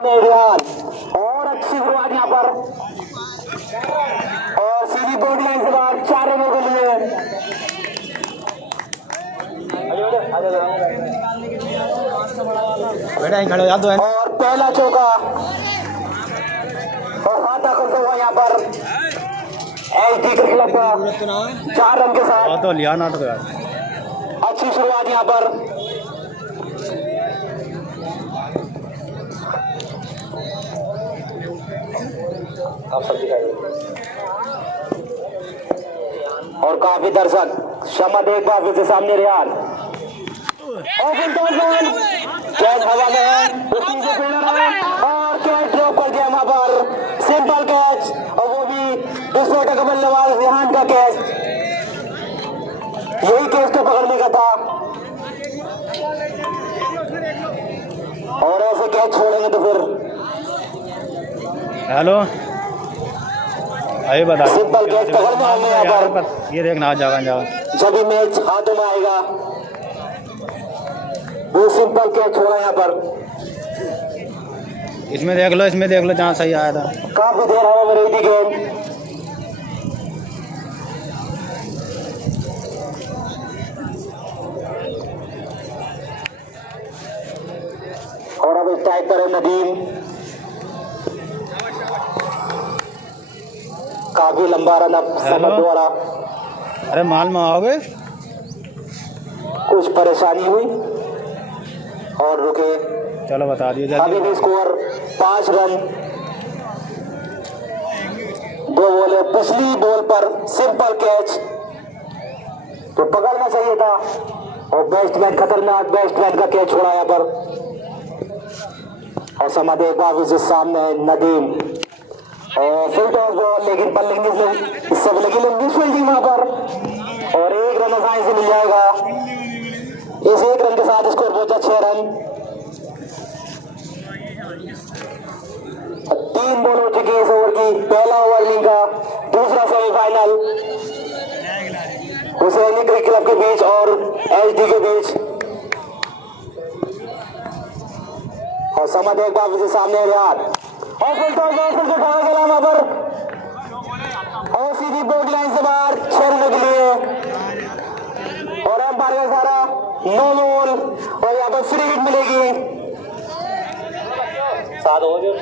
और अच्छी शुरुआत यहाँ पर और सीधी बोर्ड लाइन से बाहर 4 रनों के लिए। और पहला चौका और हाथ आकर हुआ यहाँ पर एसडी क्रिकेट क्लब 4 रन के साथ। तो लिया ना तो अच्छी शुरुआत यहाँ पर आप सब दिखाइए। और काफी दर्शक क्षमा देख पा फिर से सामने रियान कैच हवा में है उसी से फील्डर है और कैच ड्रॉप कर दिया वहां पर। सिंपल कैच और वो भी विस्फोटक बल्लेबाज रिहान का कैच। यही कैच तो पकड़ने का था और ऐसे कैच छोड़ेंगे तो फिर हेलो आइए बता सिंपल कैच पकड़ने होंगे यहाँ पर। ये देखना जावा जब भी मैच हाथों में आएगा वो सिंपल कैच छोड़ा यहाँ पर। इसमें देख लो जहाँ सही आया था। काफी देर हवा में रही थी गेंद और अब स्ट्राइक पर है नदीम। काफी लंबा रन अब समझ द्वारा। अरे माल में आओगे कुछ परेशानी हुई और रुके। चलो बता दिए अभी भी स्कोर 5 रन 2 बॉल। पिछली बॉल पर सिंपल कैच तो पकड़ना चाहिए था और बैट्समैन खतरनाक बैट्समैन का कैच छोड़ा यहाँ पर। और समाधि बाबू से सामने नदीम और फुल टॉस बॉल लेकिन पर सब लगी लंबी फील्डिंग वहां पर और 1 रन आसानी से मिल जाएगा। इस 1 रन के साथ स्कोर पहुंचा 6 रन। 3 बॉल हो चुकी है इस ओवर की। पहला ओवर इनिंग का दूसरा सेमीफाइनल हुसैनी क्रिकेट क्लब के बीच और एसडी के बीच। और समझ एक बार से सामने यार और फुल टॉस बॉल फिर से खड़ा गया वहां पर और सीधी बोर्ड लाइन से बाहर 6 रन के लिए। और एम्पायर का सारा 9 बॉल और यहाँ पर फ्री हिट मिलेगी। 7 हो गए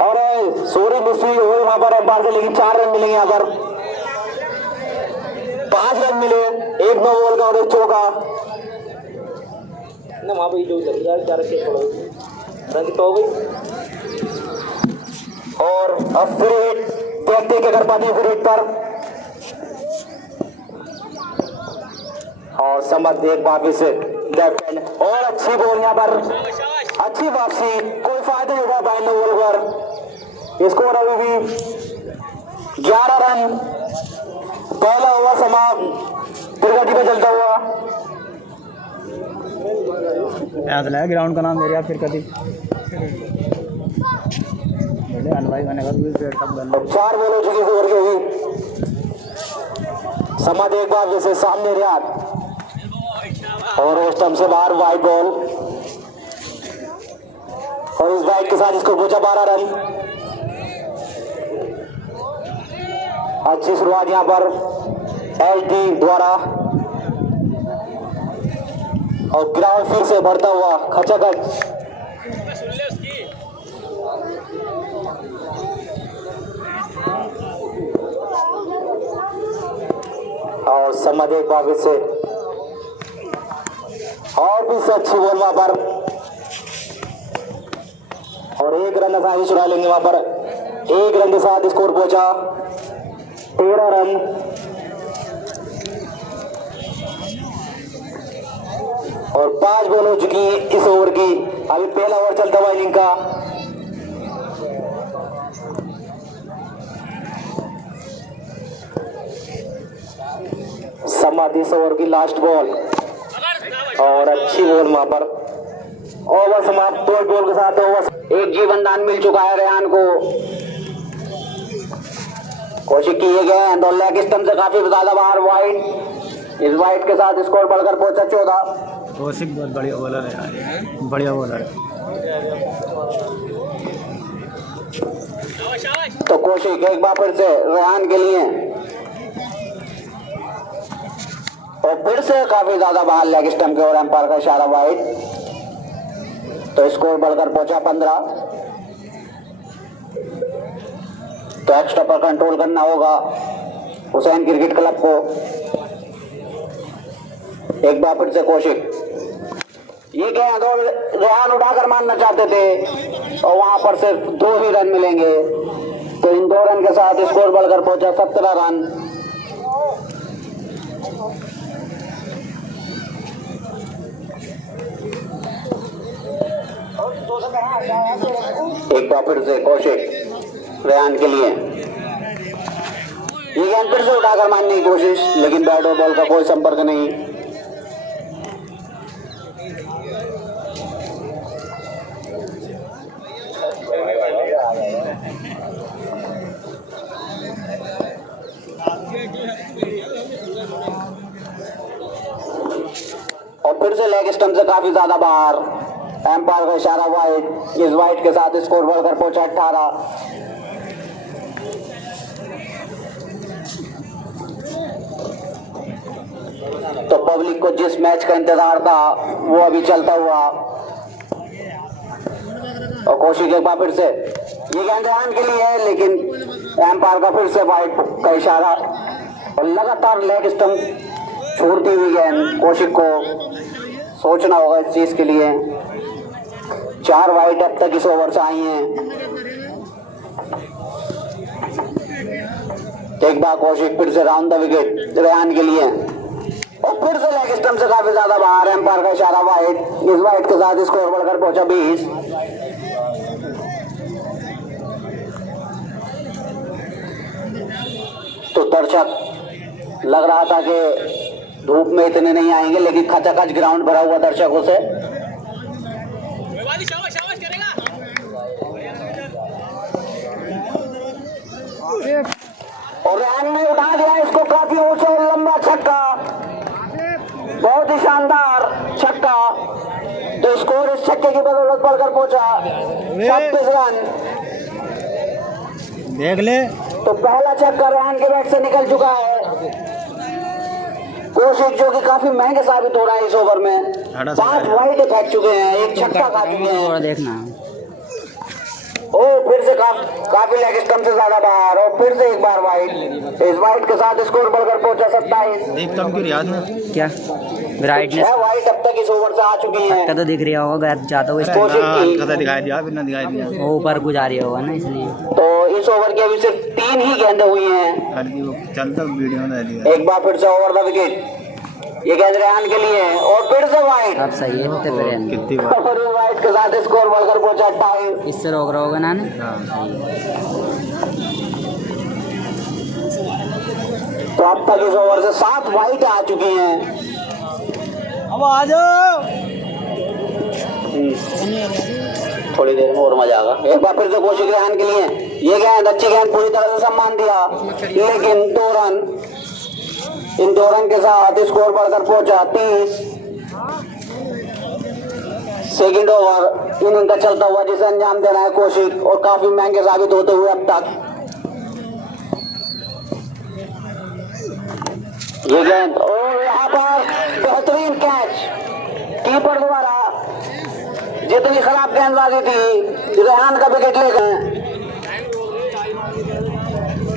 और सूर्य मिस्त्री हुई वहां पर एम्पायर से लेकिन 4 रन मिलेंगे यहाँ पर। 5 रन मिले 1 9 बॉल का और 1 चौका ना वहां पर जो रन तो हो गई। और अब फ्री हिट देखते क्या कर पाते हैं फ्री हिट पर। और समझ एक बार से लेफ्ट हैंड और अच्छी बॉल यहाँ पर अच्छी वापसी कोई फायदा नहीं हुआ 52 बॉल पर। स्कोर अभी भी 11 रन। पहला ओवर समाप्त प्रगति में चलता हुआ। ग्राउंड का नाम मेरे फिर कभी 4 बॉल हो चुकी है ओवर की हुई। समाज एक बार जैसे सामने रियाद और उस स्टंप से बाहर वाइड बॉल और इस वाइड के साथ इसको पहुंचा 12 रन। अच्छी शुरुआत यहां पर एसडी द्वारा और ग्राउंड फिर से बढ़ता हुआ खचाखच। और समझ एक बार से और भी से अच्छी बॉल वहां पर और 1 रन आसानी चुरा लेंगे वहां पर। 1 रन के साथ स्कोर पहुंचा 13 रन। और 5 बॉल हो चुकी है इस ओवर की। अभी पहला ओवर चलता हुआ इनिंग का। समाधि इस ओवर की लास्ट बॉल और अच्छी बॉल वहां पर। ओवर समाप्त 2 बॉल के साथ ओवर 1 जीवन दान मिल चुका है रेहान को। कोशिश किए गए और लेग स्टंप से काफी ज्यादा बाहर वाइड इस वाइड के साथ स्कोर बढ़कर पहुंचा 14। कौशिक बहुत बढ़िया बॉलर है यार, बढ़िया बॉलर है। तो कौशिक एक बार फिर से रेहान के लिए और फिर से काफी ज्यादा बाहर लेग स्टंप के और एम्पायर का इशारा वाइड। तो स्कोर बढ़कर पहुंचा 15। तो एक्स्ट्रा पर कंट्रोल करना होगा हुसैन क्रिकेट क्लब को। एक बार फिर से कौशिक, ये गेंद और रेहान उठाकर मारना चाहते थे और वहां पर सिर्फ 2 ही रन मिलेंगे। तो इन 2 रन के साथ स्कोर बढ़कर पहुंचा 17 रन। एक बार फिर से कौशिक रेहान के लिए, ये गेंद फिर से उठाकर मारने की कोशिश, लेकिन बैट और बॉल का कोई संपर्क नहीं। और फिर से लेग स्टंप से काफी ज्यादा बाहर, एम्पायर का इशारा वाइड। इस वाइड के साथ स्कोर बढ़कर पहुंचा 18। तो पब्लिक को जिस मैच का इंतजार था वो अभी चलता हुआ। और कौशिक एक बार फिर से, ये गेंद रेहान के लिए है, लेकिन एम्पायर का फिर से वाइड का इशारा और लगातार लेग स्टंप छोड़ती हुई गेंद। कौशिक को सोचना होगा इस चीज के लिए। 4 वाइड अब तक इस ओवर से आई हैं। एक बार कौशिक फिर से राउंड द विकेट रेहान के लिए और फिर से लेग स्टंप से काफी ज्यादा बाहर, एम्पायर का इशारा वाइड। इस वाइड के साथ स्कोर बढ़कर पहुंचा 20। तो दर्शक लग रहा था कि धूप में इतने नहीं आएंगे, लेकिन खचाखच ग्राउंड भरा हुआ दर्शकों से। और रेहान ने उठा दिया इसको काफी ऊंचा और लंबा छक्का, बहुत ही शानदार छक्का। तो स्कोर इस छक्के की बदौलत बढ़कर पहुंचा 26 रन। देख ले, तो पहला छक्का रेहान के बैट से निकल चुका है। कौशिक जो कि काफी महंगे साबित हो रहा है इस ओवर में, 5 वाइड फेंक चुके हैं, 1 छक्का खा चुके हैं। देखना ओ फिर से काफी लेग स्टंप से ज्यादा बाहर और फिर से एक बार वाइड। इस वाइड के साथ स्कोर बढ़कर पहुंचा 27। देखता हूँ याद में क्या ब्राइटनेस 6 वाइड अब तक इस ओवर से आ चुकी हैं। तो दिख रहा होगा जाता हुआ दिखाई दिया, फिर ना दिखाई दिया, वो ऊपर गुजार रही होगा ना, इसलिए। तो इस ओवर के अभी सिर्फ 3 ही गेंदें हुई हैं। चलता वीडियो में एक बार फिर से ओवर द विकेट, ये गेंद रेहान के लिए और फिर से वाइड। अब सही है, कितनी और वाइड के साथ स्कोर बढ़कर पहुंचा 28। इससे रोक रहा होगा ना। तो अब तक इस ओवर से 7 वाइड आ चुकी हैं। अब आ जाओ, थोड़ी देर में और मजा आएगा। एक बार फिर से कौशिक रेहान के लिए, ये गेंद अच्छी गेंद, पूरी तरह से सम्मान दिया, लेकिन 2 रन। इन 2 रन के साथ स्कोर बढ़कर पहुंचा 30। सेकंड ओवर इनिंग का चलता हुआ जिसे अंजाम देना है कौशिक, और काफी महंगे साबित होते हुए अब तक। ये गेंद और यहाँ पर बेहतरीन कैच कीपर द्वारा। जितनी खराब गेंदबाजी थी, रेहान का विकेट ले गए।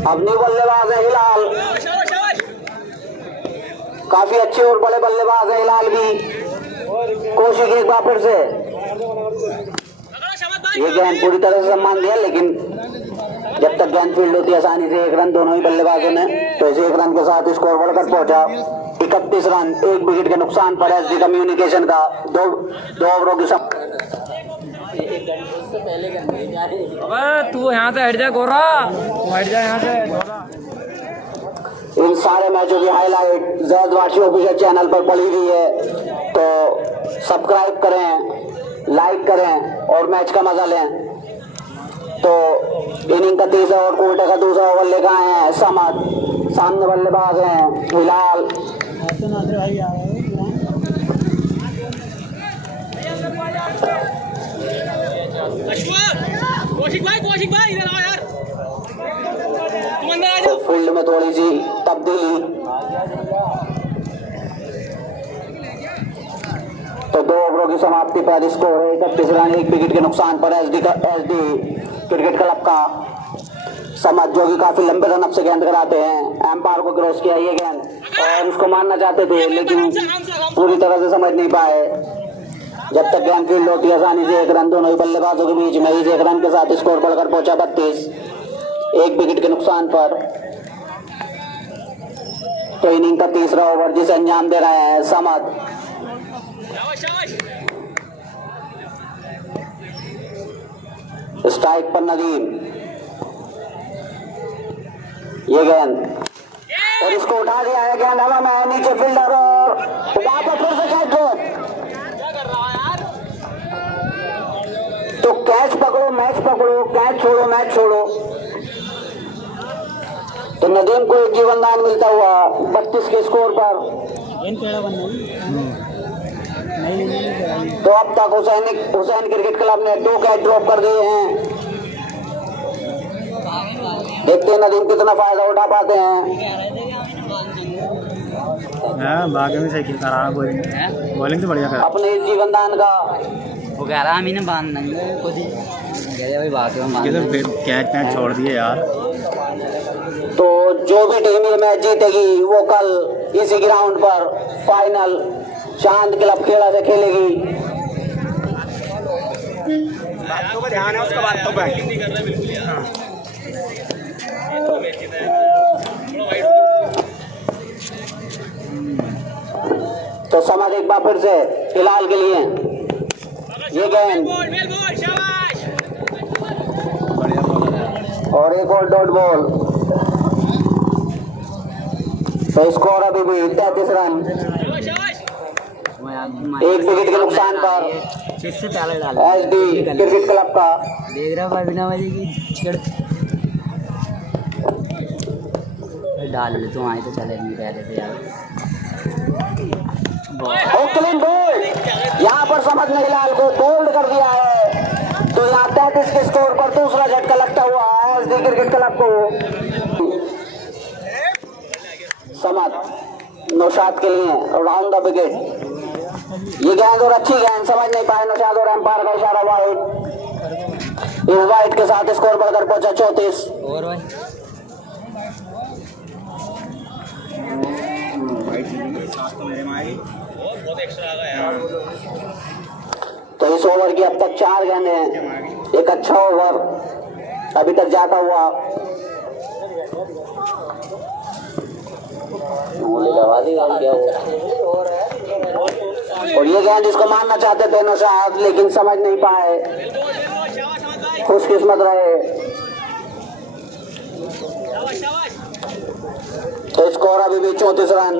अब न्यू बल्लेबाज है हिलाल, काफी अच्छे और बड़े बल्लेबाज है हिलाल भी। कौशिक एक बार फिर से, ये गेंद पूरी तरह से सम्मान दिया, लेकिन जब तक गेंद फील्ड होती है आसानी से 1 रन दोनों ही बल्लेबाजों ने। तो इस 1 रन के साथ स्कोर बढ़कर पहुंचा 31 रन, 1 विकेट के नुकसान पर एसडी कम्युनिकेशन का 2 ओवरों की तू यहाँ से हट जा गोरा, हट जा यहाँ से। इन सारे मैचों की हाईलाइट ज़ैद वाशी ऑफिशियल चैनल पर पड़ी हुई है, तो सब्सक्राइब करें, लाइक करें और मैच का मजा लें। तो इनिंग का 3रा और कोटा का 2रा ओवर लेकर आए हैं समद। सामने बल्लेबाज हैं हिलाल, कौशिक भाई इधर आओ यार, तुम अंदर आ तो फील्ड में थोड़ी सी तब्दीली। तो 2 ओवरों की समाप्ति पर स्कोर है 31 रन, 1 विकेट के नुकसान पर एसडी क्रिकेट क्लब का समझ, जो कि काफी लंबे रन से गेंद कराते हैं। एम्पायर को क्रॉस किया ये गेंद और उसको मारना चाहते थे लेकिन पूरी तरह से समझ नहीं पाए। जब तक गेंद फील्ड होती आसानी से 1 रन, दोनों ही बल्लेबाजों के बीच में इस 1 रन के साथ स्कोर बढ़कर पहुंचा 32, 1 विकेट के नुकसान पर। तो इनिंग का तीसरा ओवर जिसे अंजाम दे रहे हैं समद। स्ट्राइक पर नदीम, ये गेंद और इसको उठा दिया है, गेंद हवा में, नीचे फील्डर और वहां पर फिर से कैच ड्रॉप। तो कैच पकड़ो मैच पकड़ो, कैच छोड़ो मैच छोड़ो। तो नदीम को एक जीवनदान मिलता हुआ 32 के स्कोर पर। तो अब तक हुसैन क्रिकेट क्लब ने 2 कैच ड्रॉप कर दिए हैं। देखते हैं नदीम कितना फायदा उठा पाते हैं। बाकी में सही खेल कर रहा, बॉलिंग तो बढ़िया कर अपने इस जीवनदान का वो कह रहा हमने बांध कुछ भाई बात तो कैच छोड़ दिए यार। तो जो भी टीम ये मैच जीतेगी वो कल इसी ग्राउंड पर फाइनल चांद क्लब खेड़ा से खेलेगी। बातों का ध्यान है उसका, बातों पर तो समझ एक बार फिर से फिलहाल के लिए ये गेंद और एक और डॉट बॉल। तो स्कोर अभी भी 33 रन, 1 विकेट के नुकसान पर एसडी क्रिकेट क्लब का। देख रहा बिना वजह की छेड़ डाल ले तुम आए तो चले नहीं पहले से यार। क्लीन बोल्ड, यहाँ पर समझ महिलाल को बोल्ड कर दिया है। तो यहाँ 33 के स्कोर पर दूसरा झटका लगता हुआ है एसडी क्रिकेट क्लब को। समझ नौशाद के लिए राउंड द विकेट, ये गेंद और अच्छी गेंद, समझ नहीं पाए नौशाद और एम्पायर का इशारा वाइड। इस वाइड के साथ स्कोर बढ़कर पहुंचा 34। तो इस ओवर की अब तक 4 गेंदें हैं, एक अच्छा ओवर अभी तक जाता हुआ। और ये गेंद इसको मारना चाहते थे नौशाद लेकिन समझ नहीं पाए, खुशकिस्मत रहे। तो स्कोर अभी भी 34 रन,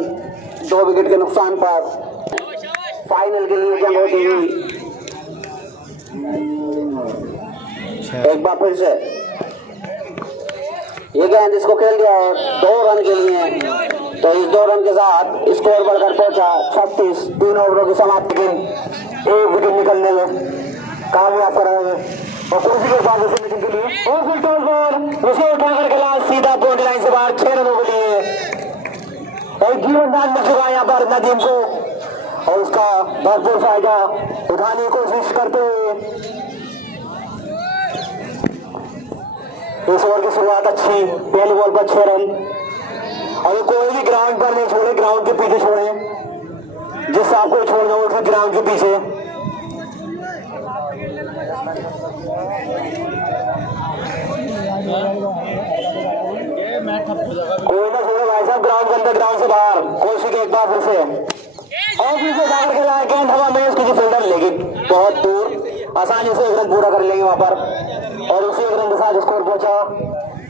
2 विकेट के नुकसान पर फाइनल के लिए जंग होती हुई। एक बार फिर से ये गेंद इसको खेल दिया है 2 रन के लिए। तो इस 2 रन के साथ स्कोर बढ़कर पहुंचा 36। 3 ओवरों की समाप्ति में 1 विकेट निकलने में कामयाब कर रहे हैं और कुर्सी के साथ उसे निकल के लिए और फिर टॉस बॉल उसे उठाकर खिला सीधा पॉइंट लाइन से बाहर 6 रनों के लिए। एक जीवनदान मिल चुका है यहाँ पर नदीम को और उसका भरपूर फायदा उठाने की कोशिश करते हुए इस ओवर की शुरुआत अच्छी, पहले बॉल पर 6 रन। और कोई भी ग्राउंड पर नहीं छोड़े, ग्राउंड के पीछे छोड़े, जिस आपको छोड़ना हो उसे ग्राउंड के पीछे। कोई ना छोड़े भाई साहब, ग्राउंड के अंदर ग्राउंड से बाहर कोशिश एक बार फिर से और फिर से जाकर खेला गेंद हवा में, उसकी फील्डर लेकिन बहुत दूर, आसानी से 1 रन पूरा कर लेंगे वहां पर। और उसी 1 रन के साथ स्कोर पहुंचा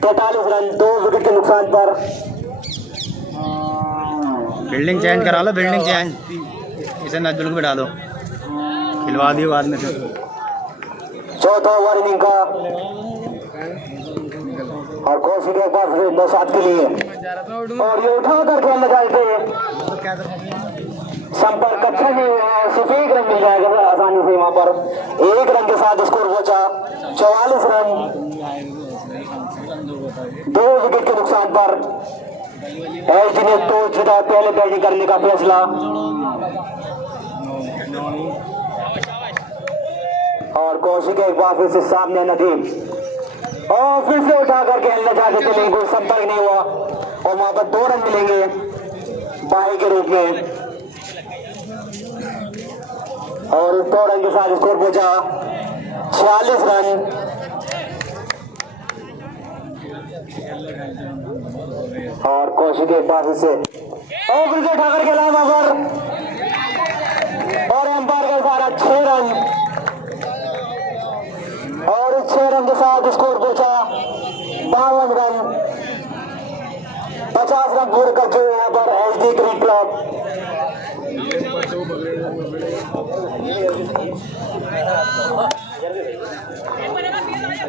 43 रन, 2 विकेट के नुकसान पर। बिल्डिंग चेंज करा लो, बिल्डिंग चेंज, इसे नजदुल को बिठा दो, खिलवा दियो बाद में। चौथा ओवर इनिंग का और कोशिश एक बार फिर 2-7 के लिए और ये उठा कर खेलना चाहते हैं। संपर्क अच्छा नहीं हुआ और सिर्फ एक रन मिल जाएगा आसानी से वहां पर। एक रन के साथ स्कोर पहुंचा 44 रन, 2 विकेट के नुकसान पर एलटी ने टॉस जीता, पहले बैटिंग करने का फैसला। और कौशिक एक बार फिर से सामने नदीम और फिर से उठाकर खेलना चाहते थे लेकिन कोई संपर्क नहीं हुआ और वहां पर 2 रन मिलेंगे बाई के रूप में। और इस 2 रन के साथ स्कोर पहुंचा 46 रन। और कौशिक एक बार फिर से उठाकर खेला वहां पर और एम्पायर का इशारा 6 रन। और इस 6 रन के साथ स्कोर पहुंचा 52 रन। 50 रन पूरे कर चुके यहाँ पर एसडी क्रिकेट क्लब।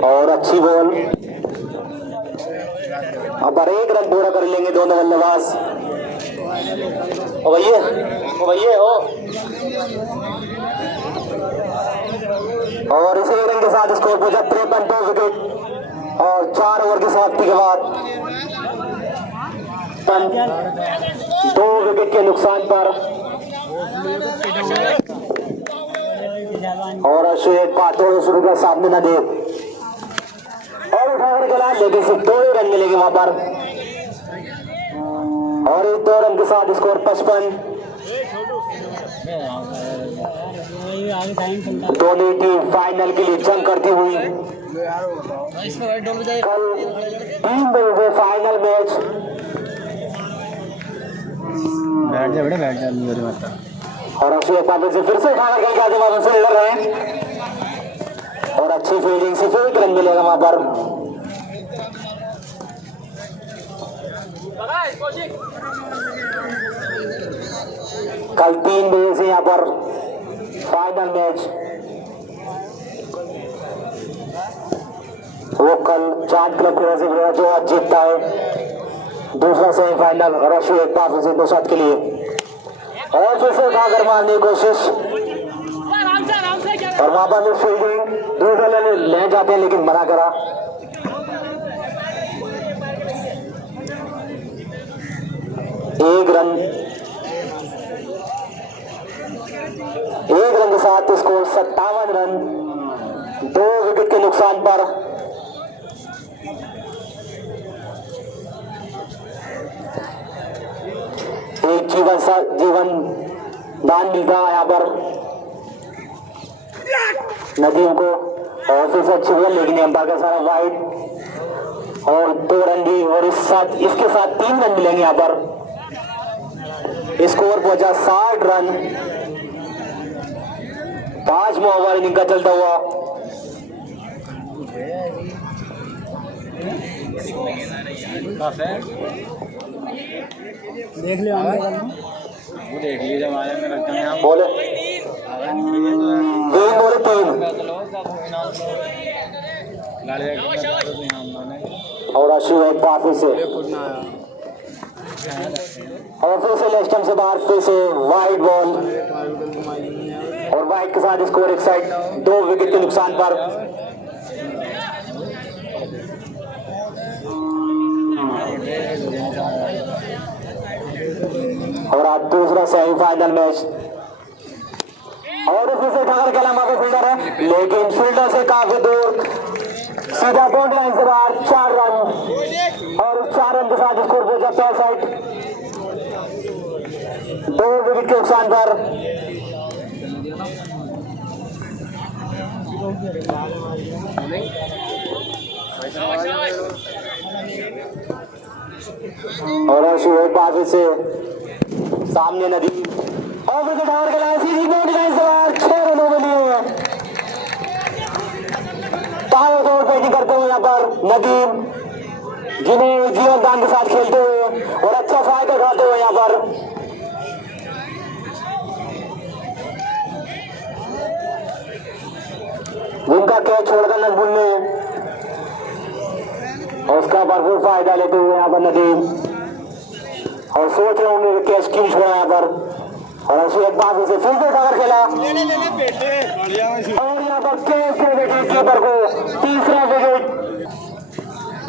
और अच्छी बॉल, अब 1 रन पूरा कर लेंगे दोनों बल्लेबाज। भैया हो और इसी रन के साथ स्कोर पहुंचा 53, 2 विकेट और 4 ओवर की समाप्ति के बाद 2 विकेट के नुकसान पर। और अश्विन पाथोड़ शुरू का सामने न दे और उठाकर खेला लेकिन सिर्फ 2 ही रन मिलेंगे वहां पर। और इस 2 रन के साथ स्कोर 55। दोनों टीम फाइनल के लिए जंग करती हुई। कल 3 बजे से फाइनल मैच। बैठ जा बेटा, बैठ जा मेरे मत। और अक्षय पापे से फिर से उठाकर खेल के वहां से लड़ रहे हैं और अच्छी फील्डिंग से 1 रन मिलेगा वहां पर। कल 3 बजे से यहाँ पर फाइनल मैच। वो कल चांद क्लब जो आज जीतता है दूसरा सेमीफाइनल और अशोक एक पास से 2 शॉट के लिए और फिर से उठाकर मारने की कोशिश और वहां पर फील्डिंग दूसरे ले जाते हैं लेकिन मना करा। एक रन के साथ स्कोर 57 रन, 2 विकेट के नुकसान पर। एक जीवन दान मिलता है यहाँ पर नदीम को और फिर से अच्छी बॉल लेकिन अंपायर का सारा वाइड और 2 रन भी और इसके साथ 3 रन मिलेंगे यहाँ पर। स्कोर पहुंचा 60 रन। 5वां ओवर इनिंग का चलता हुआ देख लिया वो देख लीजिए जब आया में लगता है बोले 3 बोले 3 और अशु एक बार फिर से और फिर से लेफ्ट स्टंप से बाहर फिर से वाइड बॉल और वाइड के साथ स्कोर एक साइड 2 विकेट के नुकसान पर। और आज दूसरा सेमीफाइनल मैच और फिर से ठाकर खेला वहां पे फील्डर है लेकिन फील्डर से काफी दूर सीधा बाउंड्री लाइन से बाहर 4 रन और 4 रन के साथ स्कोर पहुंचा 65, 2 विकेट के नुकसान पर। और एक बार से सामने नदी और फिर ठाकर खेला सीधी बाउंड्री लाइन से बाहर 6 रनों में लिए हुए ताबड़तोड़ बैटिंग करते हुए यहाँ पर नदीम जिन्हें जीवन दान के साथ खेलते हुए और अच्छा फायदा उठाते हुए यहाँ पर। जिनका कैच छोड़कर न भूलने और उसका भरपूर फायदा लेते हुए यहाँ पर नदीम और सोच रहे होंगे कि कैच क्यों छोड़ा यहाँ पर, और ऐसे एक बार से फिर से कवर खेला और यहाँ पर कैच दे देगी कीपर को। तीसरा विकेट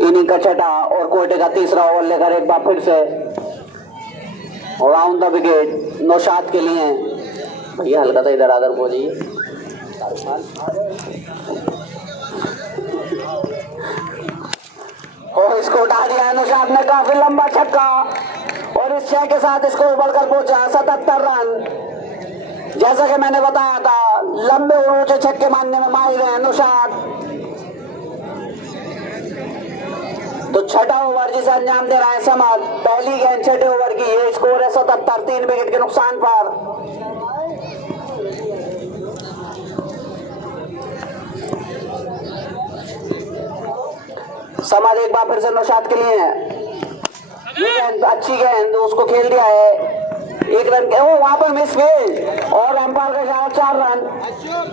इनिंग का छठा और कोटे का तीसरा ओवर लेकर एक बार फिर से राउंड द विकेट नौशाद के लिए। भैया हल्का सा इधर आकर बोलिए। और इसको उठा दिया है नौशाद ने, काफी लंबा छक्का और इस छह के साथ स्कोर बढ़कर पहुंचा 77 रन। जैसा कि मैंने बताया था, लंबे और ऊंचे छक्के मारने में माहिर है नौशाद। तो छठा ओवर जिसे अंजाम दे रहा है समद। पहली गेंद छठे ओवर की, ये स्कोर है 77, 3 विकेट के नुकसान पर। समद एक बार फिर से नौशाद के लिए है। गेंद अच्छी गेंद, उसको खेल दिया है 1 रन के, वो वहां पर मिस फील्ड और अंपायर का इशारा 4 रन।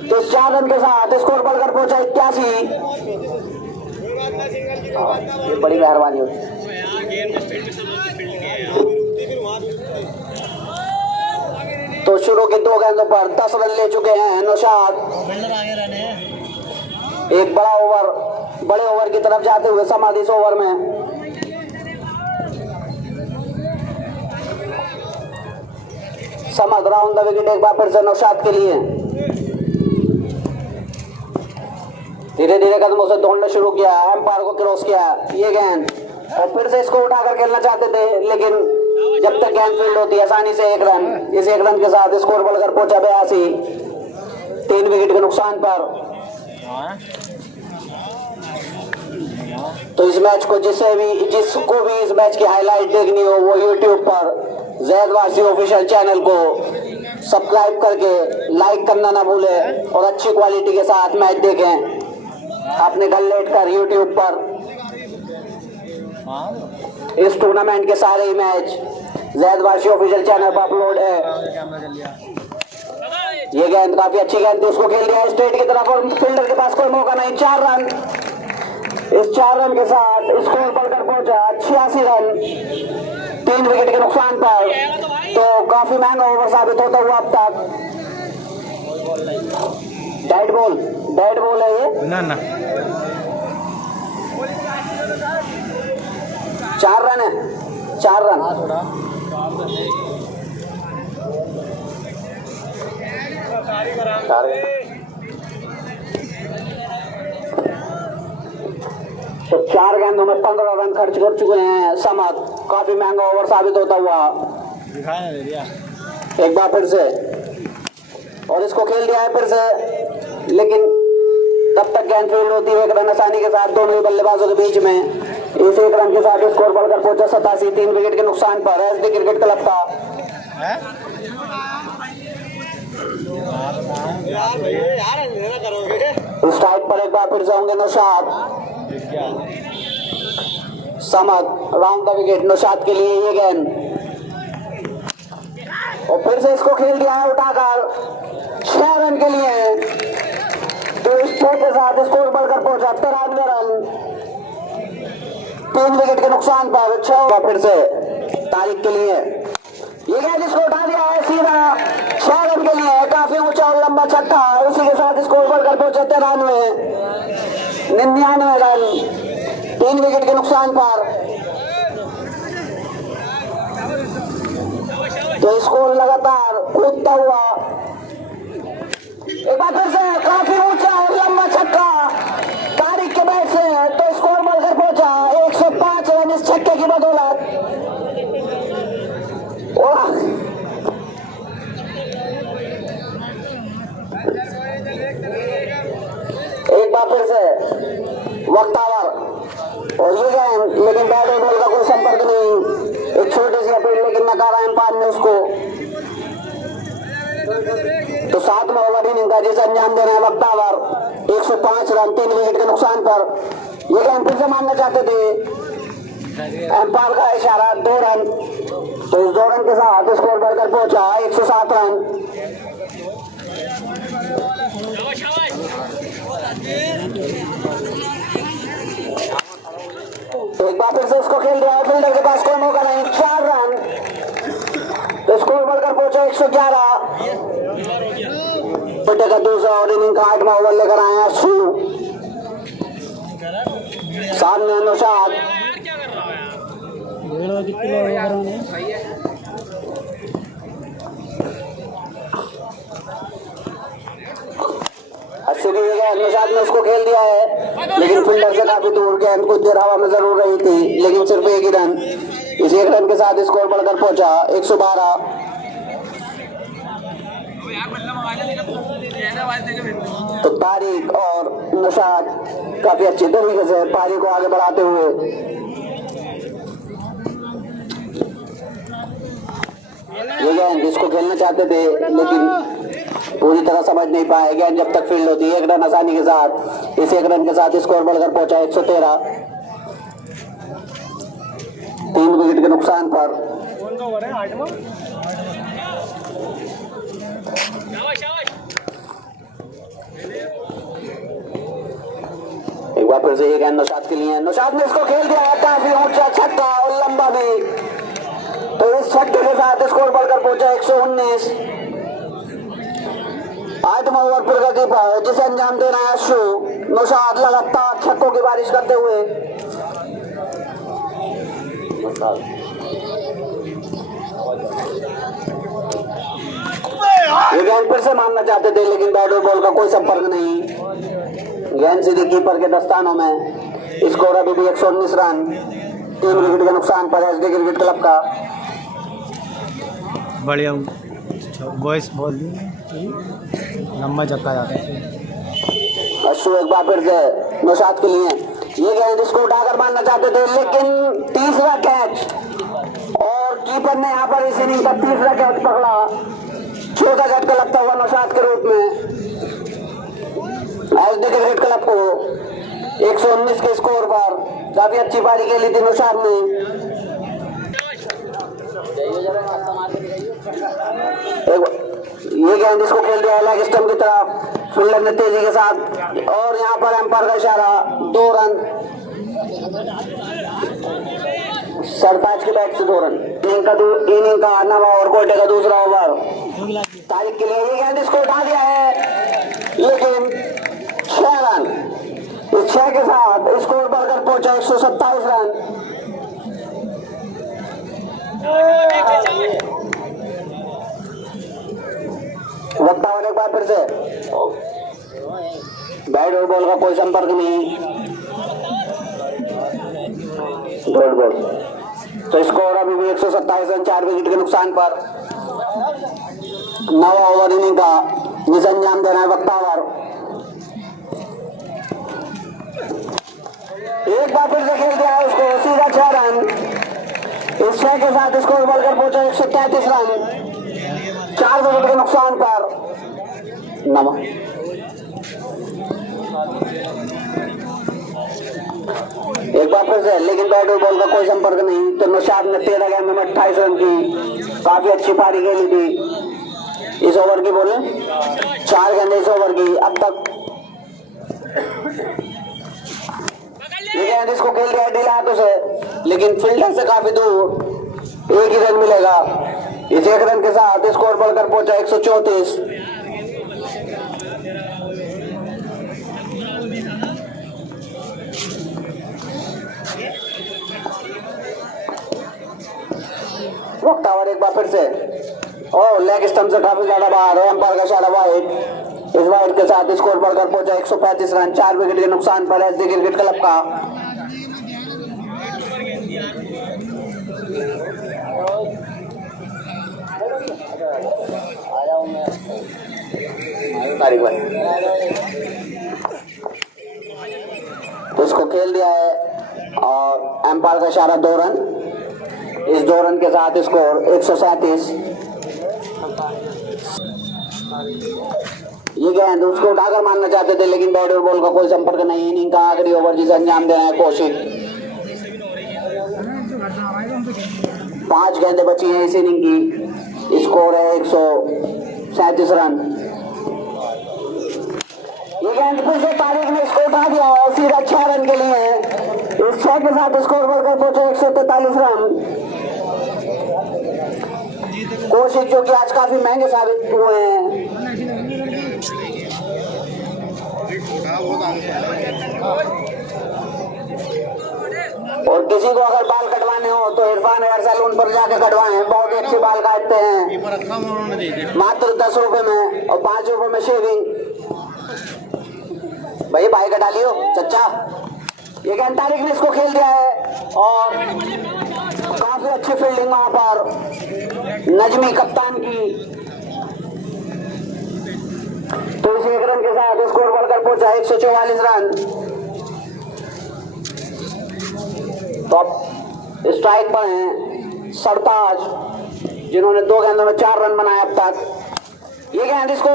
तो 4 रन के साथ स्कोर बढ़कर पहुंचा 81। ये बड़ी मेहरबानी होती है। तो शुरू के 2 गेंदों पर 10 रन ले चुके हैं नौशाद। एक बड़े ओवर की तरफ जाते हुए समद इस ओवर में। समद राउंड द विकेट एक बार फिर से नौशाद के लिए। धीरे धीरे कदमों से दौड़ना शुरू किया, एम्पायर को क्रॉस किया ये गेंद और फिर से इसको उठाकर खेलना चाहते थे, लेकिन जब तक गेंद फील्ड होती है आसानी से 1 रन। इस 1 रन के साथ स्कोर बढ़कर पहुंचा 82, 3 विकेट के नुकसान पर। तो इस मैच को जिसको भी इस मैच की हाईलाइट देखनी हो वो यूट्यूब पर जैद वारसी ऑफिशियल चैनल को सब्सक्राइब करके लाइक करना ना भूले और अच्छी क्वालिटी के साथ मैच देखें अपने घर लेट कर यूट्यूब पर। इस टूर्नामेंट के सारे ही match Zaid Warsi official channel पर अपलोड है। ये गेंद काफी अच्छी गेंद थी, उसको खेल दिया स्ट्रेट की तरफ और फील्डर के पास कोई मौका नहीं। 4 रन। इस 4 रन के साथ स्कोर बढ़कर पहुंचा 86 रन, 3 विकेट के नुकसान पर। तो काफी महंगा ओवर साबित होता हुआ अब तक। डेड बॉल है ये ना 4 रन है, 4 रन। तो 4 गेंदों में 15 रन खर्च कर चुके हैं समद। काफी महंगा ओवर साबित होता हुआ एक बार फिर से, और इसको खेल दिया है फिर से, लेकिन तब तक गेंद फील्ड होती है 1 रन आसानी के साथ दोनों ही बल्लेबाजों के बीच में। इस 1 रन के साथ स्कोर बढ़कर पहुंचा 87, 3 विकेट के नुकसान पर। एसडी क्रिकेट क्लब का स्ट्राइक पर एक बार फिर से होंगे Naushad. Samad round the wicket Naushad के लिए ये गेंद, और फिर से इसको खेल दिया है उठाकर 6 रन के लिए। तो इस छह के साथ स्कोर बढ़कर पहुंचा 93 रन, 3 विकेट के नुकसान पर। 6 फिर से तारिक के लिए ये गेंद, इसको उठा दिया है सीधा 6 रन के लिए। काफी ऊंचा और लंबा छक्का, उसी के साथ स्कोर बढ़कर पहुंचे 99 रन, 3 विकेट के नुकसान पर। तो स्कोर लगातार कूदता हुआ एक बार फिर से काफी ऊंचा और लंबा छक्का तारिक के बैट से। तो स्कोर बढ़कर पहुंचा 105 रन इस छक्के की बदौलत। एक बार फिर से वक्तावर और ये गेंद, लेकिन बैट और बॉल का कोई संपर्क नहीं। एक छोटी सी अपील, लेकिन नकारा एम्पायर ने उसको। तो 7वां ओवर इनिंग का जिसे अंजाम देना है वक्तावर। 105 रन, 3 विकेट के नुकसान पर। ये गेंद फिर से मारना चाहते थे, एम्पायर का इशारा 2 रन। तो इस 2 रन के साथ स्कोर बढ़कर पहुंचा 107 रन। एक बार फिर से उसको खेल दिया है, फील्डर के पास कोई मौका नहीं। 4 रन, पहुंचा 111। बेटे का दूसरा और इनिंग का 8वां ओवर लेकर आए हैं शू। सामने नौशाद। अस्सी की जगह नौशाद ने उसको खेल दिया है, लेकिन फील्डर से काफी दूर। गेंद कुछ देर हवा में जरूर रही थी, लेकिन सिर्फ एक ही रन। इस एक रन के साथ स्कोर बढ़कर पहुंचा 112। तो तारिक और नौशाद काफी अच्छी तरीके से पारी को आगे बढ़ाते हुए ये गेंद जिसको खेलना चाहते थे, लेकिन पूरी तरह समझ नहीं पाए। गेंद जब तक फील्ड होती है 1 रन आसानी के साथ। इस 1 रन के साथ स्कोर बढ़कर पहुंचा 113। 3 विकेट के नुकसान पर। एक बार फिर से ये गेंद नौशाद के लिए। नौशाद ने इसको खेल दिया है, काफी ऊंचा छक्का और लंबा भी। तो इस छक्के के साथ स्कोर बढ़कर पहुंचा 119। 8वां ओवर प्रगति पर, जिसे अंजाम दे रहा है शू। नौशाद लगातार छक्कों की बारिश करते हुए। ये गेंद फिर से मारना चाहते थे, लेकिन बैट और बॉल का कोई संपर्क नहीं। गेंद सीधे कीपर के दस्तानों में। स्कोर अभी भी 119 रन। 3 विकेट के नुकसान पर एसडी क्रिकेट क्लब का। बढ़िया वॉइस बोल दी, लंबा चक्का जाता है। अश्व एक बार फिर से नौशाद के लिए। ये गेंद इसको उठाकर मारना चाहते थे, लेकिन तीसरा कैच, और कीपर ने यहाँ पर इस इनिंग का तीसरा कैच पकड़ा। चौथा झटका लगता हुआ नौशाद के रूप में एसडी क्रिकेट क्लब को 119 के स्कोर पर। काफी अच्छी पारी खेली थी नौशाद ने। ये गेंद इसको खेल दिया लेग स्टंप की तरफ। फील्डर ने तेजी के साथ, और यहाँ पर एम्पायर का इशारा। 2 रन। सरताज के बैट से 2 रन। इनिंग का 9वां ओवर, कोटे का दूसरा ओवर। तारिक के लिए ये गेंद इसको उठा दिया है, लेकिन 6 रन। इस 6 के साथ स्कोर बढ़कर पहुंचा 127 रन। वक्त और एक बार फिर से बैट और बॉल का कोई संपर्क नहीं। Dot ball. तो स्कोर अभी भी 127 रन, 4 विकेट के नुकसान पर। 9वां ओवर इनिंग का, जिसे अंजाम देना है वक्तावर। एक बार फिर से खेल दिया उसको, सीधा 6 रन। इस 6 के साथ स्कोर बढ़कर पहुंचा 133 रन, 4 विकेट के नुकसान पर। नमा एक बार फिर से, लेकिन बैट और बॉल का कोई संपर्क नहीं। तो नौशाद ने 13 गेंद में 28 रन की काफी अच्छी पारी खेली थी। इस ओवर की बोले 4 गेंदें इस ओवर की अब तक। ये गेंद इसको खेल दिया ढीले हाथों से, लेकिन फील्डर से काफी दूर। 1 ही रन मिलेगा। इस 1 रन के साथ स्कोर बढ़कर पहुंचा 134। वक्तावर एक बार फिर से, और लेग स्टंप से काफी ज्यादा बाहर है। एम्पायर का इशारा वाइड। इस वाइड के साथ स्कोर बढ़कर पहुंचा 135 रन, 4 विकेट के नुकसान पर एसडी क्रिकेट क्लब का। तो इसको खेल दिया है, और एम्पायर का इशारा 2 रन। इस 2 रन के साथ स्कोर 137। ये गेंद उसको उठाकर मारना चाहते थे, लेकिन बैट और बॉल का कोई संपर्क नहीं। इनिंग का आखिरी ओवर, जिसे अंजाम देना है कौशिक। 5 गेंदें बची हैं इस इनिंग की। स्कोर है 137 रन। ये गेंद फिर से तारिक ने इसको उठा दिया और सीधा 6 रन के लिए। इस 6 के साथ स्कोर बढ़कर पहुंचे 143 रन। कोशिश जो कि आज काफी महंगे साबित हुए हैं। और किसी को अगर बाल कटवाने हो तो इरफान हेयर सैलून पर जाके कटवाएं, बहुत ही अच्छे बाल काटते हैं, मात्र 10 रुपए में और 5 रुपए में शेविंग। भाई भाई कटा लियो चच्चा। ये तारिक ने इसको खेल दिया है और काफी अच्छी फील्डिंग वहां पर नजमी कप्तान की। तो इस 1 रन के साथ स्कोर बढ़कर पहुंचा 144 रन। तो अब स्ट्राइक पर हैं सरताज, जिन्होंने 2 गेंदों में 4 रन बनाए अब तक। ये गेंद इसको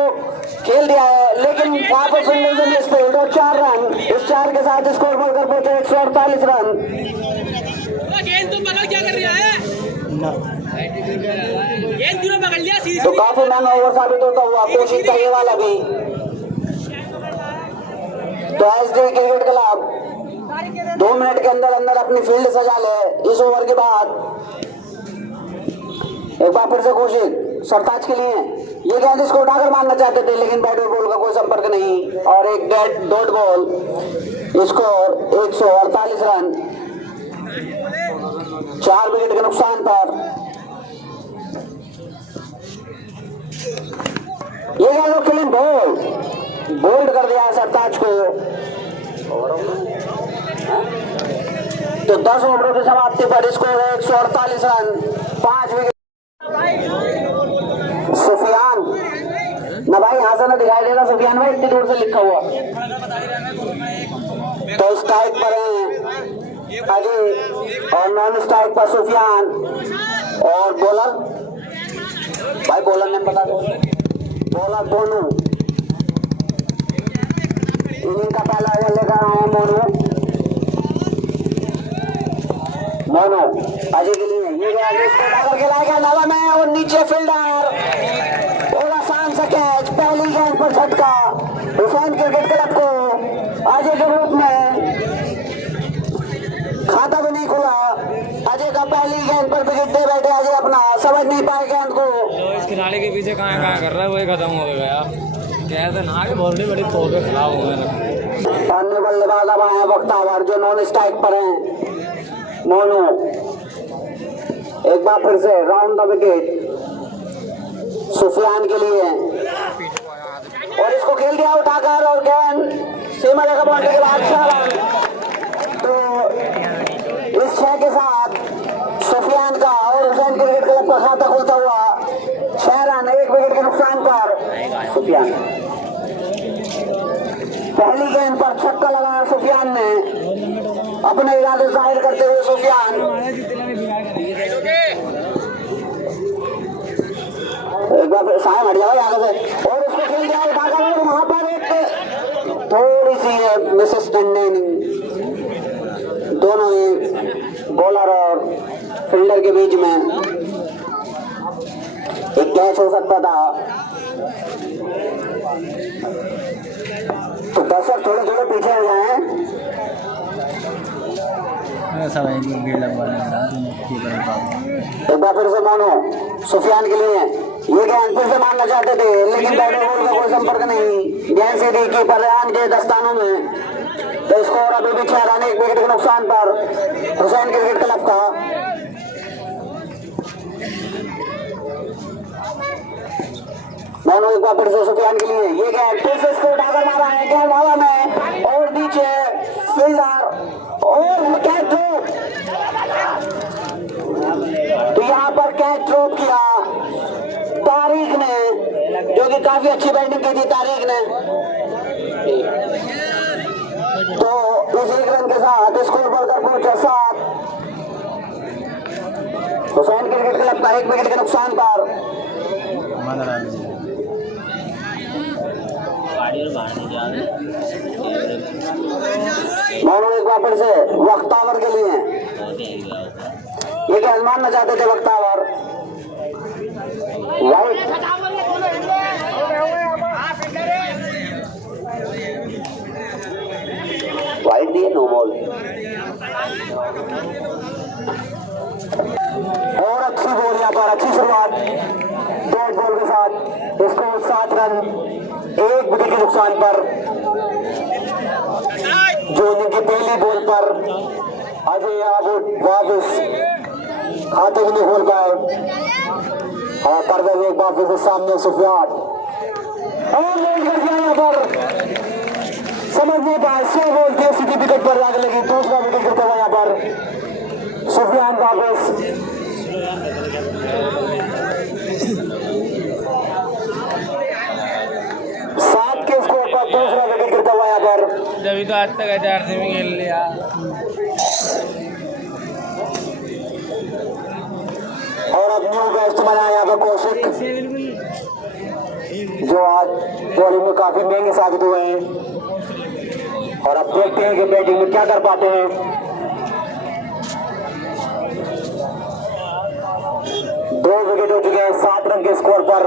खेल दिया है लेकिन वहां पर फील्डिंग से मिस फील्ड और 4 रन। इस 4 के साथ स्कोर बढ़कर पहुंचे 148 रन। गेंद तुम पकड़ क्या कर रहा है? गेंद क्यों पकड़ लिया? तो काफी महंगा ओवर साबित होता हुआ कोशिश था ये वाला भी। तो एसडी क्रिकेट क्लब 2 मिनट के अंदर अंदर अपनी फील्ड सजा ले इस ओवर के बाद। एक बार फिर से कोशिश सरताज के लिए। ये गेंद इसको उठाकर मारना चाहते थे लेकिन बैट और बॉल का कोई संपर्क नहीं और एक dot ball. Score 148 run 4 wicket के नुकसान पर। ये गेंद क्लीन बोल्ड कर दिया सरताज को। तो 10 ओवरों की समाप्ति पर स्कोर है 148 रन 5 विकेट। सुफियान ना भाई यहां से ना दिखाई देगा सुफियान भाई, इतनी दूर से लिखा हुआ। तो स्ट्राइक पर है अजय और नॉन स्ट्राइक पर सुफियान और बॉलर भाई बॉलर ने बता दो। बॉलर मोनू, इनिंग का पहला ओवर लेकर आए मोनू अजय के लिए। ये करके लाएगा नाला में और नीचे फील्डर और आसान सा कैच। पहली गेंद पर झटका हुसैन क्रिकेट क्लब को अजय के रूप में। खाता भी नहीं खुला, अजय का पहली गेंद पर विकेट दे बैठे अजय अपना, समझ नहीं पाए गेंद को। इस किनारे के पीछे कहाँ कर रहा है वही खत्म हो गया। कहते ना कि बहुत बड़ी तोड़ के खिलाफ हो गए। अन्य बल्लेबाज अब आए वक्तावर जो नॉन स्ट्राइक पर हैं मोनू। एक बार फिर से राउंड द विकेट सुफियान के लिए और इसको खेल दिया उठाकर और गेंद सीमा रेखा बाउंड्री के बाद 6 रन। तो इस 6 के साथ सुफियान का और हुसैन क्रिकेट क्लब का खाता खुलता हुआ 6 रन 1 विकेट के नुकसान पर। सुफियान पहली गेंद पर छक्का लगाया सुफियान ने, अपने इरादे जाहिर करते हुए सुफियान। एक बार साया हट जाओ आगे से और उसको खेल दिया उठाकर। वहां पर एक थोड़ी सी मिसअंडरस्टैंडिंग दोनों ही बॉलर और फील्डर के बीच में। एक कैच हो सकता था। तो दर्शक थोड़े थोड़े पीछे हो जाए। एक बार फिर से मोनू सुफियान के लिए। ये गेंद फिर से मारना चाहते थे लेकिन बैट और बॉल का कोई संपर्क नहीं। गेंद सीधी कीपर रेहान के दस्तानों में। तो स्कोर अभी भी 6 रन 1 विकेट के नुकसान पर हुसैन क्रिकेट क्लब का। मोनू एक बार फिर से सुफियान के लिए। ये गेंद फिर से इसको उठाकर मारा है, गेंद हवा में और नीचे फील्डर और कैच ड्रॉप। तो यहाँ पर कैच ड्रॉप किया तारिक ने, जो कि काफी अच्छी बैटिंग की थी तारिक ने। तो इस 1 रन के साथ स्कोर बढ़कर पहुंचा 7। हुसैन क्रिकेट क्लब का 1 विकेट के नुकसान पर। मोनू एक बार फिर से वक्तावर के लिए। ये गेंद मारना चाहते थे वक्तावर। वाइड दिए नो बॉल। और अच्छी बॉल यहाँ पर, अच्छी शुरुआत 7 रन 1 विकेट के नुकसान पर। जोनी की पहली बॉल पर अजय आबुड वापस खाते भी नहीं खोल पाए और परवेज एक बार फिर से सामने सुफियान और लेट कर दिया यहाँ पर समझ नहीं पाए 100 बॉल थी सीधी विकेट पर आगे लगी। दूसरा विकेट गिरता हुआ यहाँ पर सुफियान वापस। सात के स्कोर पर दूसरा विकेट गिरता हुआ यहाँ पर। जब तो आज तक 4 से भी खेल लिया। और अब न्यू बैट्समैन आया यहाँ पर कौशिक, जो आज बॉलिंग में काफी महंगे साबित हुए हैं। और अब देखते हैं कि बैटिंग में क्या कर पाते हैं। दो विकेट हो चुके हैं 7 रन के स्कोर पर।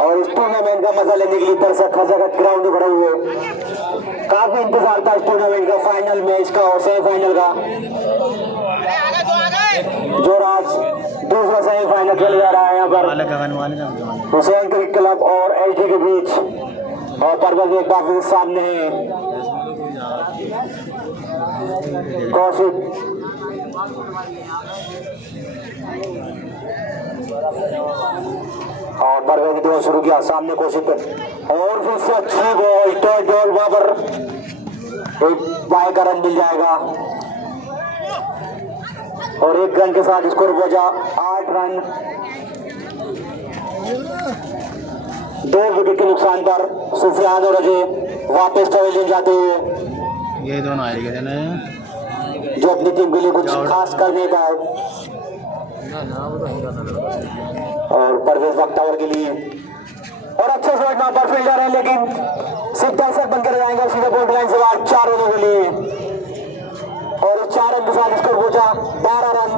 और इस टूर्नामेंट का मजा लेने के लिए दर्शक हर जगह ग्राउंड में भरे हुए। काफी इंतजार था इस टूर्नामेंट का, फाइनल मैच का और सेमीफाइनल का, जो आज दूसरा सेमीफाइनल खेला जा रहा है यहाँ पर हुसैन क्रिकेट क्लब और एलटी के बीच। और परवेज एक बार फिर सामने है कौशिक। और परवेज ने शुरू किया सामने कौशिक पे और फिर से अच्छी बॉल टॉप बॉल वहां पर एक बाय का रन मिल जाएगा और 1 रन के साथ स्कोर पहुंचा 8 रन 2 विकेट के नुकसान पर। सुफियान और अजय वापस पवेलियन जाते हुए, ये दोनों आए जो अपनी टीम के लिए कुछ खास करने का है। और परवेज वक्तावर के लिए और अच्छा शॉट वहां पर फील्डर है, लेकिन सिर्फ दर्शक बनकर जाएंगे सीधे बोर्ड लाइन से बाहर 4 रनों के लिए। और 4 रन के साथ स्कोर पहुंचा 12 रन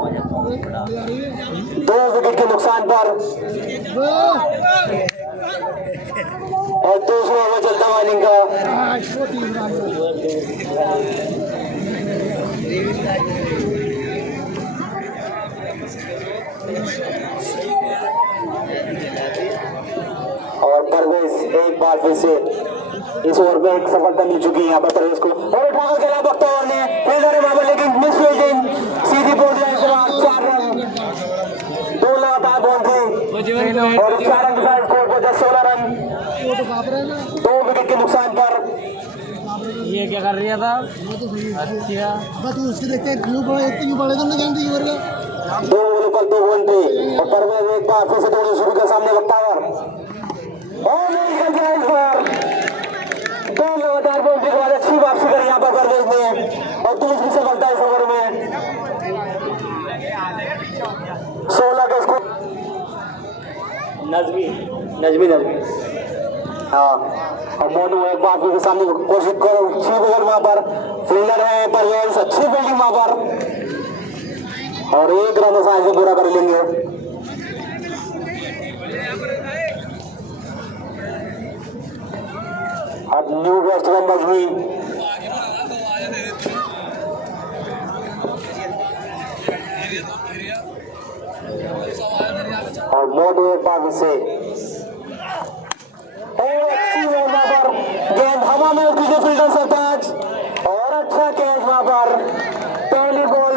2 विकेट के नुकसान पर। और दूसरा ओवर चलता बॉलिंग का और परवेज एक बार फिर से इस ओवर में एक सफलता मिल चुकी है यहाँ पर परवेज को। और उठाकर खेला बख्तौर ने फील्डर है वहां पर, लेकिन मिस फील्डिंग सीधी बोर्ड लाइन से बाहर 4 रन 2 लगातार बाउंड्री और 4 रन के साथ स्कोर पहुंचा 16 रन 2 विकेट के नुकसान पर। ये क्या कर रहा था? अच्छा तू उसके देखते क्यों बड़े तो नहीं जानते ये 2 ओवरों पर 2 घंटे और परवेज एक बार फिर से दौड़ने शुरू किया सामने बख्तावर और निकल गया इस बार 2 लगातार बाउंड्री के बाद अच्छी वापसी करी यहाँ पर परवेज ने और दूसरी सफलता इस ओवर में 16 का स्कोर। नजमी हाँ और मोनू एक बार फिर सामने कोशिश करो, अच्छी बॉल वहां पर फील्डर है परवेज, अच्छी फील्डिंग वहां पर और 1 रन से पूरा कर लेंगे। अब न्यू बैट्समैन नजमी और मोनू एक बार से पर गेंद हवा में उठी जो फील्डर सरताज और अच्छा कैच वहां पर। पहली बॉल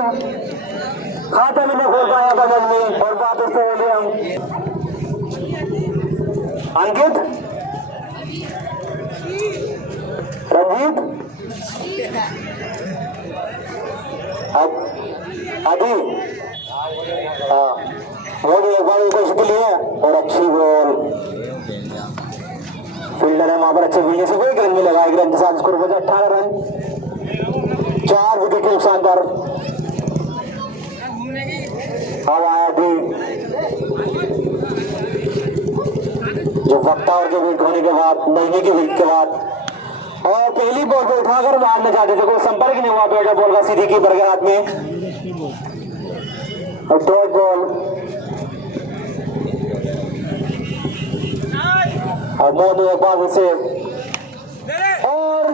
खाता में नहीं खोल पाया बदल में और वापस तो विलियम अंकित रंजीत अब अभी हाँ वो भी एक बार कोशिश के लिए और अच्छी बॉल फील्डर है वहां पर, अच्छे फील्डर से 1 रन मिलेगा। 1 रन के साथ स्कोर बचा 18 रन 4 विकेट के नुकसान पर। अब आया थी जो वक्तावर के विकेट होने के बाद नजमी के विकेट के बाद और पहली बॉल को उठाकर मारना चाहते थे, कोई संपर्क नहीं हुआ बैटर बॉल का सीधी कीपर के हाथ में और डॉट बॉल और मोनू एक बार से और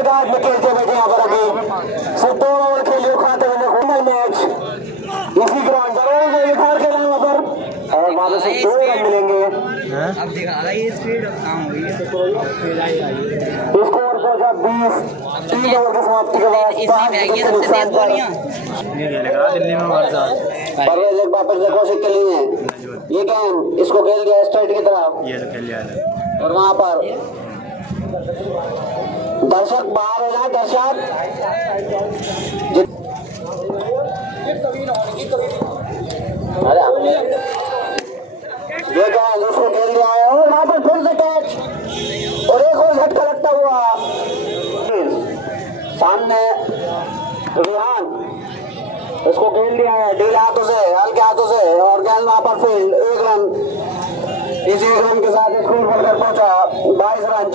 ओवर का में खेलते बैठे यहाँ पर अभी सिर्फ 2 ओवर खेलिए खाते हुए फाइनल मैच इसी ग्राउंड पर बिहार के नाम पर और वहां से 2 रन मिलेंगे। अब दिखा रहा है ये स्पीड काम हुई है स्कोर को जब 3 ओवर की समाप्ति के बाद 5 विकेट के नुकसान पर ये खेलेगा दिल्ली में हमारे साथ। परवेज एक बार फिर से कोशिश के लिए ये गेंद इसको खेल दिया स्ट्राइट की तरफ ये तो खेल लिया है और वहां पर दर्शक बाहर हो जाए दर्शक ये गेंद उसको खेल दिया है और वहां पर फिर से कैच और एक और झटका लगता हुआ सामने रिहान इसको खेल दिया है ढीले हाथों से हल्के हाथों से और गेंद वहां पर फील्ड 1 रन इस 1 रन के साथ स्कोर बढ़कर पहुंचा 22 रन।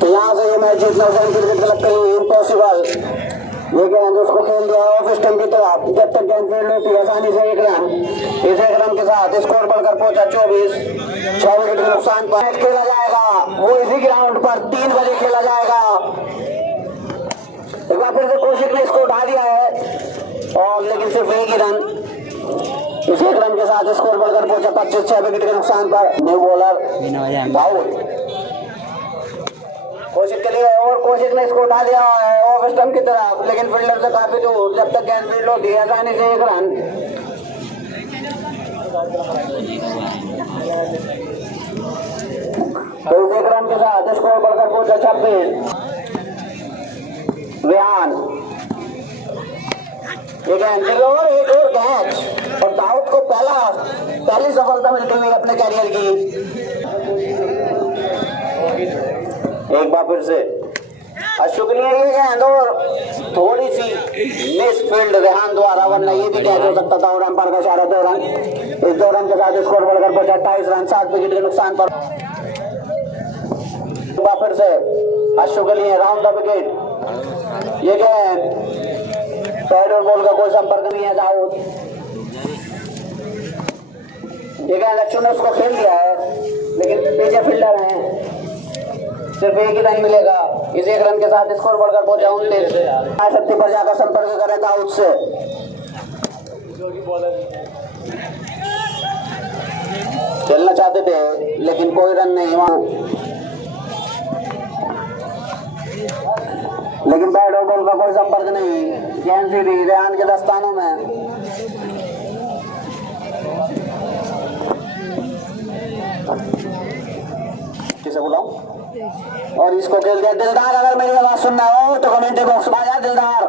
तो यहाँ से ये मैच जीतना क्रिकेट क्लब के लिए इम्पॉसिबल। ये गेंद उसको खेल दिया ऑफ स्टंप की तरफ जब तक गेंद फील्ड होती है आसानी से 1 रन इस 1 रन के साथ स्कोर बढ़कर पहुंचा 24 6 विकेट के नुकसान पर मैच खेला जाएगा वो इसी ग्राउंड पर 3 बजे खेला जाएगा। एक बार फिर से कौशिक ने इसको उठा दिया है और लेकिन सिर्फ 1 ही रन इस 1 रन के साथ स्कोर बढ़कर पहुंचा 25 6 विकेट के नुकसान पर। न्यू बॉलर आउट कौशिक के लिए और कौशिक ने इसको उठा दिया है ऑफ स्टंप की तरफ लेकिन फील्डर से काफी दूर जब तक गेंद फील्ड होती है आसानी से 1 रन। तो इस 1 रन के साथ स्कोर बढ़कर पहुंचा 26 रेहान एक और कैच और दाऊद को पहली सफलता मिलती हुई अपने कैरियर की। एक बार फिर से शुक्रिया गेंद और थोड़ी सी मिस फील्ड रेहान द्वारा वरना ये भी कैच हो सकता था और अंपायर का इशारा 2 रन इस 2 रन के साथ स्कोर बढ़कर पहुंचा 28 रन 7 विकेट के नुकसान पर। एक बार फिर से शुक्रिया राउंड द विकेट ये गेंद पैड और बॉल का कोई संपर्क नहीं है दाऊद ये गेंद अच्छू ने उसको खेल दिया है लेकिन पीछे फील्डर हैं सिर्फ 1 ही रन मिलेगा इस 1 रन के साथ स्कोर बढ़कर पहुंचा 29 शक्ति पर जाकर संपर्क करे दाऊद से खेलना चाहते थे लेकिन कोई रन नहीं वहां लेकिन बैट और बॉल का कोई संपर्क नहीं गेंद सीधी रेहान के दस्तानों में। किसे बुलाऊं और इसको खेल दिया दिलदार। अगर मेरी आवाज सुनना हो तो कमेंट्री बॉक्स में आ जा दिलदार।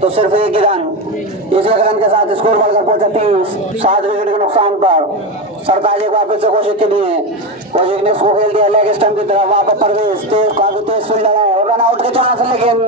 तो सिर्फ 1 ही रन इस 1 रन के साथ स्कोर बढ़कर पहुंचा 30 7 विकेट के नुकसान पर। सरताज एक वापस से कोशिश के लिए कोशिश ने इसको खेल दिया लेग स्टंप की तरफ वहां पर परवेज काफी तेज फील्डर है और रन आउट के चांस लेकिन